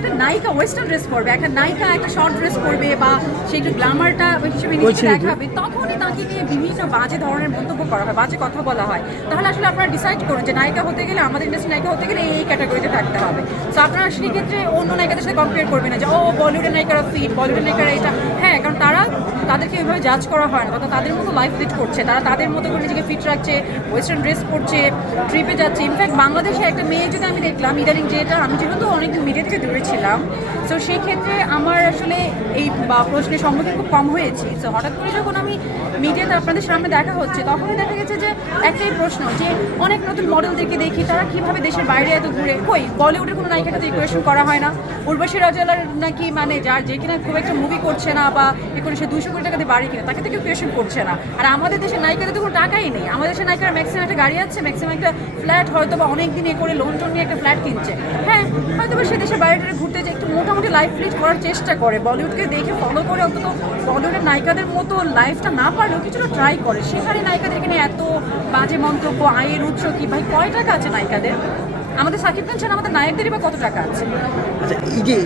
একটা নায়িকা western dress পরবে একটা নায়িকা একটা শর্ট ড্রেস পরবে বা সে একটু গ্ল্যামারটা হিসেবে নিজেকে দেখাবে তখনই তাকে নিয়ে বিভিন্ন বাজে ধরনের মন্তব্য করা হয় বাজে কথা বলা হয়। তাহলে আসলে আপনারা ডিসাইড করুন যে নায়িকা হতে গেলে আমাদের ইন্ডাস্ট্রি নায়িকা হতে গেলে এই ক্যাটাগরিতে থাকতে হবে। তো আপনারা সেই ক্ষেত্রে অন্য নায়িকাদের সাথে কম্পেয়ার করবেন না যে ও বলিউডের নায়িকারা ফিট বলিউডের নায়িকারা এটা। হ্যাঁ কারণ তারা তাদেরকে এভাবে জাজ করা হয় না তারা তাদের মতো লাইফ লিড করছে, তারা তাদের মতো করে নিজেকে ফিট রাখছে ওয়েস্টার্ন ড্রেস পরছে ট্রিপে যাচ্ছে। ইনফ্যাক্ট বাংলাদেশে একটা মেয়ে যদি আমি দেখলাম, ইদানিং যেটা আমি যেহেতু অনেক মিডিয়া থেকে দূরে ছিলাম তো সেই ক্ষেত্রে আমার আসলে এই প্রশ্নের সম্মুখীন খুব কম হয়েছি। তো হঠাৎ করে যখন আমি মিডিয়াতে আপনাদের সামনে দেখা হচ্ছে, তখনই দেখা গেছে যে একটাই প্রশ্ন, যে অনেক নতুন মডেলদেরকে দেখি তারা কীভাবে দেশের বাইরে এত ঘুরে? কই, বলিউডের কোনো নায়িকাটা ইকুয়েশন করা হয় না? উর্বশী রাজালার নাকি মানে যার যে কিনা খুব একটা মুভি করছে না, বা এখন সে দুইশো কোটি টাকা দিয়ে বাড়ি কিনে, তাকে তো কেউ ইকুয়েশন করছে না। আর আমাদের দেশের নায়িকাদের তো কোনো টাকাই নেই। আমাদের দেশের নায়িকার ম্যাক্সিমাম একটা গাড়ি আছে ম্যাক্সিমাম একটা ফ্ল্যাট হয়তো বা অনেক দিন এ করে লোন টোন নিয়ে একটা ফ্ল্যাট কিনছে। হ্যাঁ হয়তো বা সে দেশে বাইরে ঘুরতে যে একটু মোটামুটি লাইফ লিড করার চেষ্টা করে। বলিউডকে দেখে ফলো করে অন্তত বলিউডের নায়িকাদের মতো লাইফটা না পারলেও কিছুটা ট্রাই করে। সেখানে নায়িকাদেরকে নিয়ে এত বাজে মন্তব্য, আয়ের উৎস কি? ভাই, কয় টাকা আছে নায়িকাদের? আমাদের সাকিব খান ছাড়া আমাদের নায়কদেরই বা কত টাকা আছে? আচ্ছা এই যে